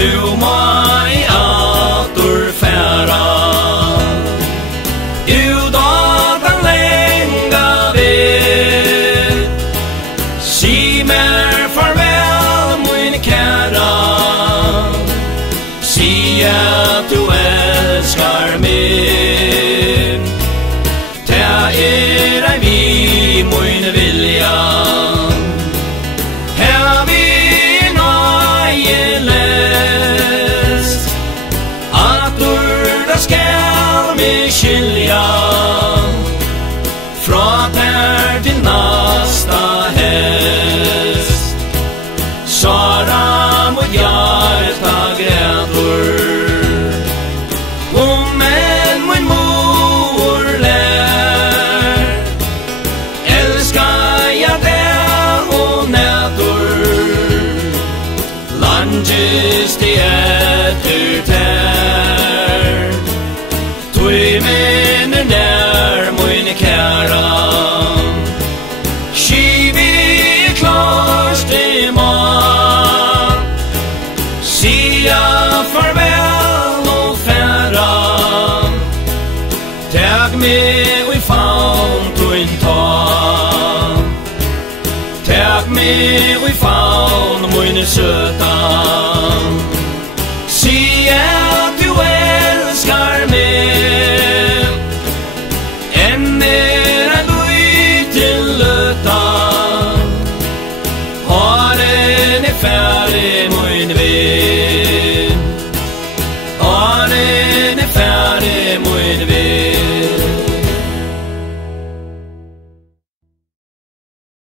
nu må I aftur færa ut av den länga veg. Si mer farvel, min kæra, si at du elskar meg. Ta ei vi, min vilja, her vi nøyelest, at urda skal meg skilja, fra der til nasta hest. Sara mot hjarta grætur, men min mor lær, elskar jeg deg og nætur, langes det etter tær. Tui minner nær, min kæra, skivi klart I mål, sia farvel og færa. Tag meg i favn tuin ta, tag meg i favn, min søta.